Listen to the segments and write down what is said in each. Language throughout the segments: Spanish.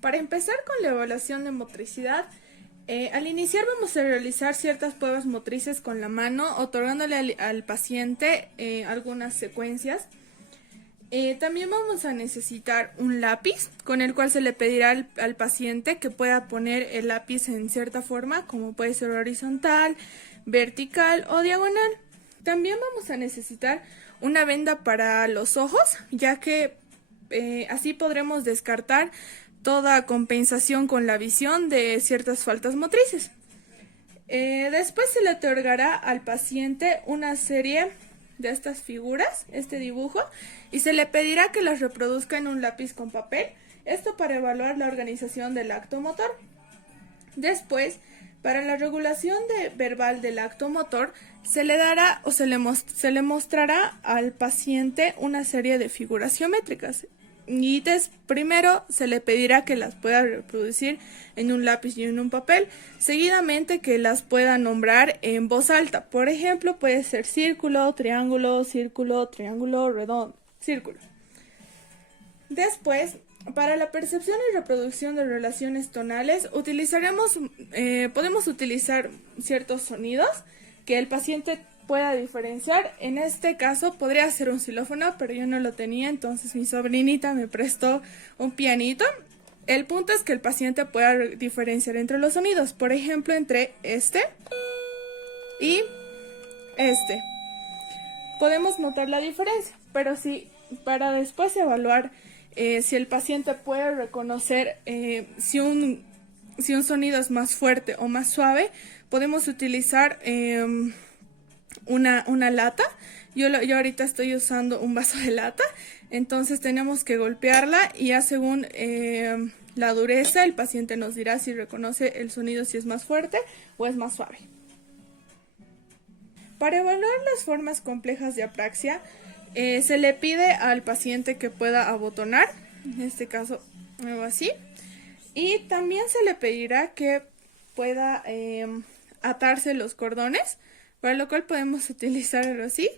Para empezar con la evaluación de motricidad, al iniciar vamos a realizar ciertas pruebas motrices con la mano, otorgándole al paciente algunas secuencias. También vamos a necesitar un lápiz con el cual se le pedirá al paciente que pueda poner el lápiz en cierta forma, como puede ser horizontal, vertical o diagonal. También vamos a necesitar una venda para los ojos, ya que así podremos descartar toda compensación con la visión de ciertas faltas motrices. Después se le otorgará al paciente una serie de estas figuras, este dibujo, y se le pedirá que las reproduzca en un lápiz con papel, esto para evaluar la organización del acto motor. Después, para la regulación verbal del acto motor, se le dará o se le mostrará al paciente una serie de figuras geométricas. Y primero se le pedirá que las pueda reproducir en un lápiz y en un papel, seguidamente que las pueda nombrar en voz alta. Por ejemplo, puede ser círculo, triángulo, redondo, círculo. Después, para la percepción y reproducción de relaciones tonales, podemos utilizar ciertos sonidos que el paciente pueda diferenciar. En este caso podría ser un xilófono, pero yo no lo tenía, entonces mi sobrinita me prestó un pianito. El punto es que el paciente pueda diferenciar entre los sonidos, por ejemplo, entre este y este. Podemos notar la diferencia, pero para después evaluar si el paciente puede reconocer si un sonido es más fuerte o más suave, podemos utilizar una lata. Yo ahorita estoy usando un vaso de lata, entonces tenemos que golpearla y ya según la dureza el paciente nos dirá si reconoce el sonido, si es más fuerte o es más suave. Para evaluar las formas complejas de apraxia, se le pide al paciente que pueda abotonar, en este caso algo así, y también se le pedirá que pueda atarse los cordones, para lo cual podemos utilizar algo así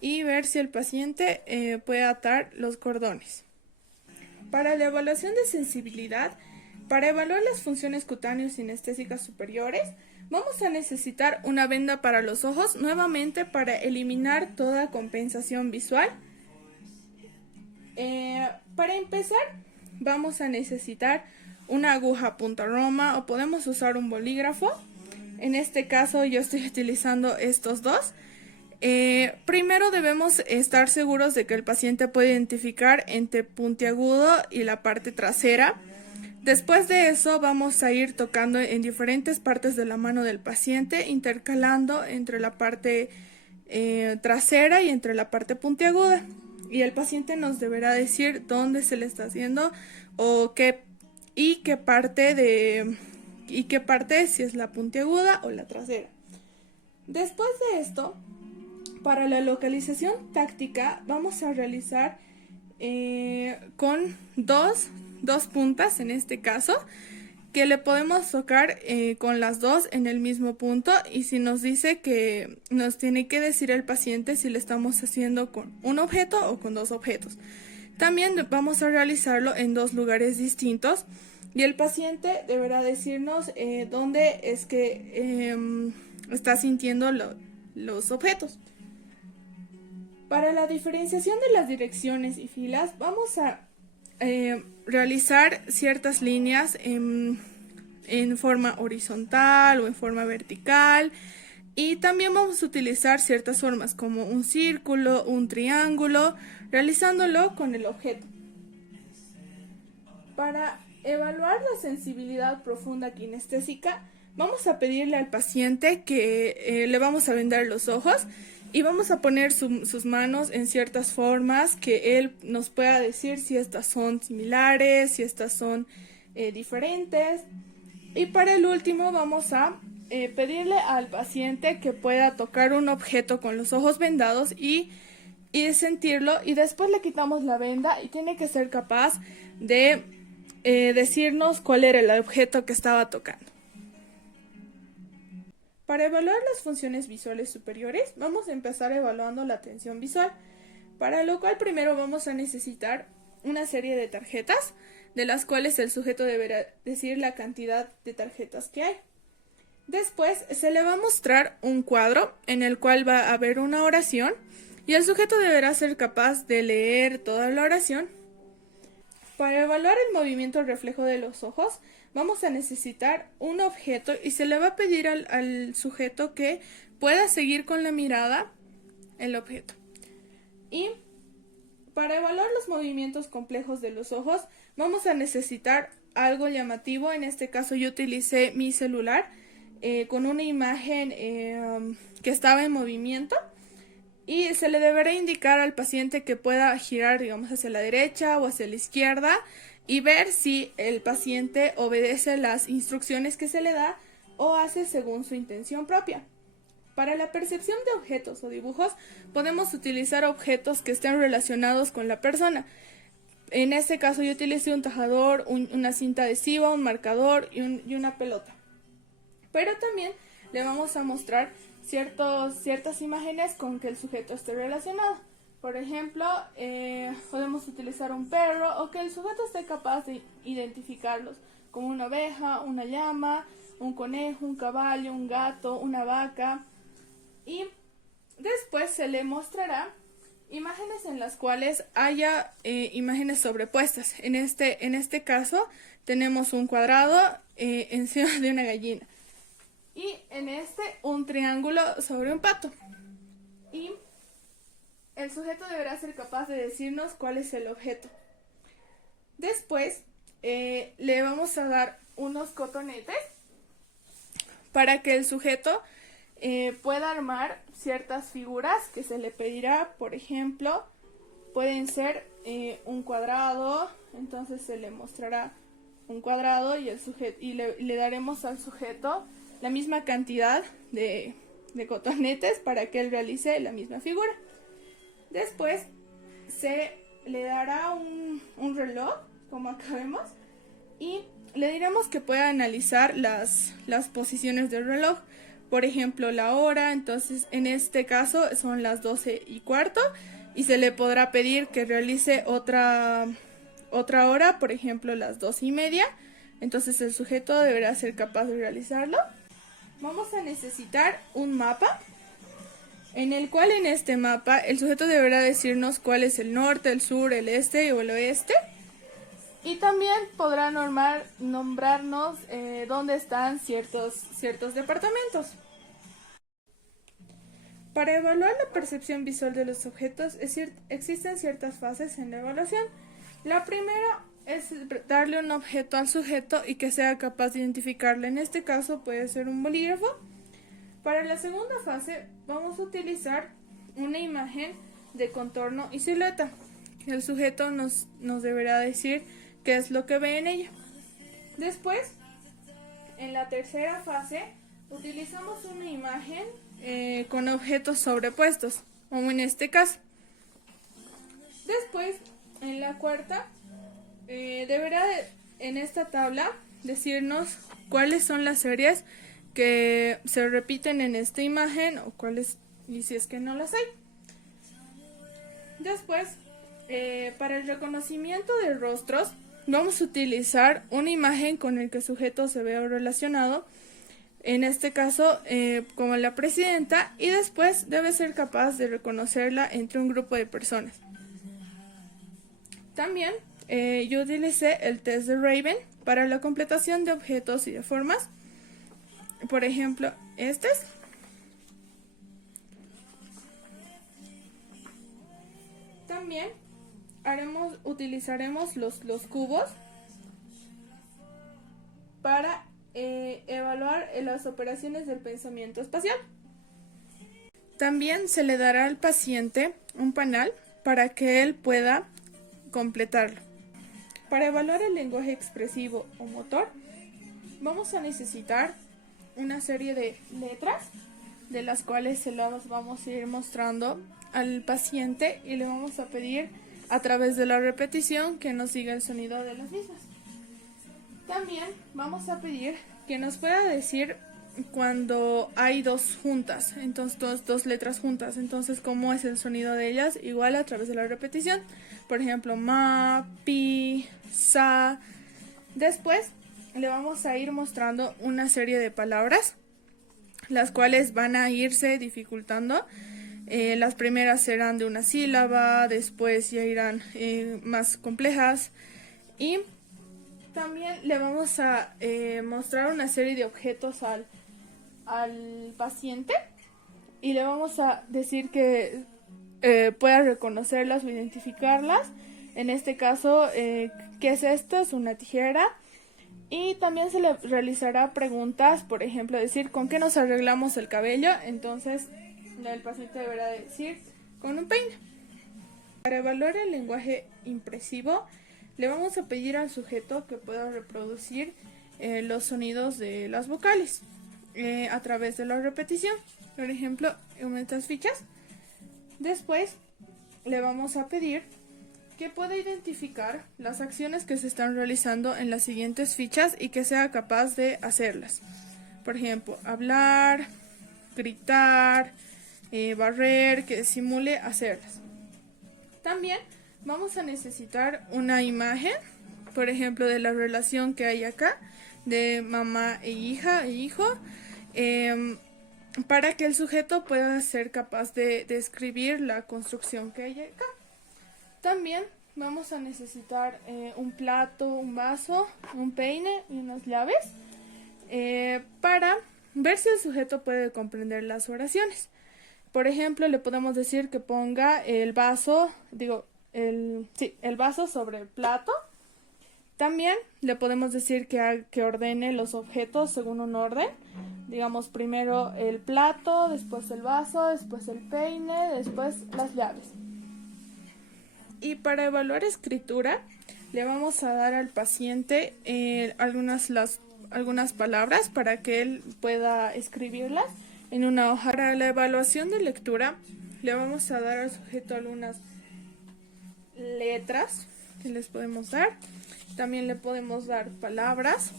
y ver si el paciente puede atar los cordones. Para la evaluación de sensibilidad, para evaluar las funciones cutáneo-sinestésicas superiores, vamos a necesitar una venda para los ojos, nuevamente para eliminar toda compensación visual. Para empezar, vamos a necesitar una aguja punta roma o podemos usar un bolígrafo. En este caso yo estoy utilizando estos dos. Primero debemos estar seguros de que el paciente puede identificar entre puntiagudo y la parte trasera. Después de eso vamos a ir tocando en diferentes partes de la mano del paciente, intercalando entre la parte trasera y entre la parte puntiaguda. Y el paciente nos deberá decir dónde se le está haciendo o qué parte, si es la puntiaguda o la trasera. Después de esto, para la localización táctica vamos a realizar con dos puntas, en este caso, que le podemos tocar con las dos en el mismo punto, y si nos dice que nos tiene que decir el paciente si le estamos haciendo con un objeto o con dos objetos. También vamos a realizarlo en dos lugares distintos y el paciente deberá decirnos dónde es que está sintiendo los objetos. Para la diferenciación de las direcciones y filas vamos a realizar ciertas líneas en forma horizontal o en forma vertical, y también vamos a utilizar ciertas formas como un círculo, un triángulo, realizándolo con el objeto. Para evaluar la sensibilidad profunda kinestésica, vamos a pedirle al paciente que le vamos a vendar los ojos y vamos a poner sus manos en ciertas formas que él nos pueda decir si estas son similares, si estas son diferentes. Y para el último vamos a pedirle al paciente que pueda tocar un objeto con los ojos vendados y sentirlo, y después le quitamos la venda y tiene que ser capaz de decirnos cuál era el objeto que estaba tocando. Para evaluar las funciones visuales superiores, vamos a empezar evaluando la atención visual, para lo cual primero vamos a necesitar una serie de tarjetas. de las cuales el sujeto deberá decir la cantidad de tarjetas que hay. Después se le va a mostrar un cuadro en el cual va a haber una oración y el sujeto deberá ser capaz de leer toda la oración. Para evaluar el movimiento reflejo de los ojos, vamos a necesitar un objeto y se le va a pedir al sujeto que pueda seguir con la mirada el objeto. Y para evaluar los movimientos complejos de los ojos, vamos a necesitar algo llamativo. En este caso yo utilicé mi celular con una imagen que estaba en movimiento. Y se le deberá indicar al paciente que pueda girar, digamos, hacia la derecha o hacia la izquierda y ver si el paciente obedece las instrucciones que se le da o hace según su intención propia. Para la percepción de objetos o dibujos, podemos utilizar objetos que estén relacionados con la persona. En este caso yo utilicé un tajador, una cinta adhesiva, un marcador y una pelota. Pero también le vamos a mostrar ciertas imágenes con que el sujeto esté relacionado. Por ejemplo, podemos utilizar un perro o que el sujeto esté capaz de identificarlos como una oveja, una llama, un conejo, un caballo, un gato, una vaca. Y después se le mostrará imágenes en las cuales haya imágenes sobrepuestas. En este caso tenemos un cuadrado encima de una gallina. Y en un triángulo sobre un pato. Y el sujeto deberá ser capaz de decirnos cuál es el objeto. Después le vamos a dar unos cotonetes para que el sujeto pueda armar ciertas figuras que se le pedirá. Por ejemplo, pueden ser un cuadrado, entonces se le mostrará un cuadrado y le daremos al sujeto la misma cantidad de cotonetes para que él realice la misma figura. Después se le dará un reloj, como acá vemos, y le diremos que pueda analizar las posiciones del reloj. Por ejemplo, la hora, entonces en este caso son las 12:15 y se le podrá pedir que realice otra hora, por ejemplo las 12:30. Entonces el sujeto deberá ser capaz de realizarlo. Vamos a necesitar un mapa, en el cual en este mapa el sujeto deberá decirnos cuál es el norte, el sur, el este o el oeste. Y también podrá nombrarnos dónde están ciertos departamentos. Para evaluar la percepción visual de los objetos existen ciertas fases en la evaluación. La primera es darle un objeto al sujeto y que sea capaz de identificarlo. En este caso puede ser un bolígrafo. Para la segunda fase vamos a utilizar una imagen de contorno y silueta. El sujeto nos deberá decir qué es lo que ve en ella. Después, en la tercera fase, utilizamos una imagen con objetos sobrepuestos, como en este caso. Después, en la cuarta, deberá en esta tabla decirnos cuáles son las series que se repiten en esta imagen o cuáles, y si es que no las hay. Después, para el reconocimiento de rostros, vamos a utilizar una imagen con el que el sujeto se vea relacionado, en este caso como la presidenta, y después debe ser capaz de reconocerla entre un grupo de personas. También yo utilicé el test de Raven para la completación de objetos y de formas. Por ejemplo, También utilizaremos los cubos para evaluar las operaciones del pensamiento espacial. También se le dará al paciente un panel para que él pueda completarlo. Para evaluar el lenguaje expresivo o motor, vamos a necesitar una serie de letras de las cuales se las vamos a ir mostrando al paciente y le vamos a pedir a través de la repetición que nos siga el sonido de las mismas. También vamos a pedir que nos pueda decir cuando hay dos juntas, entonces dos letras juntas, entonces cómo es el sonido de ellas, igual a través de la repetición. por ejemplo, ma, pi, sa. Después le vamos a ir mostrando una serie de palabras, las cuales van a irse dificultando. Las primeras serán de una sílaba, después ya irán más complejas, y también le vamos a mostrar una serie de objetos al paciente y le vamos a decir que pueda reconocerlas o identificarlas. En este caso, ¿qué es esto? Es una tijera. Y también se le realizará preguntas, por ejemplo, decir ¿con qué nos arreglamos el cabello? Entonces el paciente deberá decir con un peine. Para evaluar el lenguaje impresivo, le vamos a pedir al sujeto que pueda reproducir los sonidos de las vocales a través de la repetición. Por ejemplo, en estas fichas. Después le vamos a pedir que pueda identificar las acciones que se están realizando en las siguientes fichas y que sea capaz de hacerlas. Por ejemplo, hablar, gritar, barrer, que simule hacerlas. También vamos a necesitar una imagen, por ejemplo, de la relación que hay acá, de mamá e hija e hijo, para que el sujeto pueda ser capaz de describir la construcción que hay acá. También vamos a necesitar un plato, un vaso, un peine y unas llaves para ver si el sujeto puede comprender las oraciones. Por ejemplo, le podemos decir que ponga el vaso, el vaso sobre el plato. También le podemos decir que ordene los objetos según un orden. Digamos, primero el plato, después el vaso, después el peine, después las llaves. Y para evaluar escritura, le vamos a dar al paciente algunas palabras para que él pueda escribirlas en una hoja. Para la evaluación de lectura, le vamos a dar al sujeto algunas letras que les podemos dar. También le podemos dar palabras.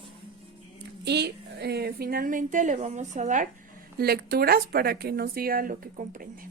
Y finalmente le vamos a dar lecturas para que nos diga lo que comprende.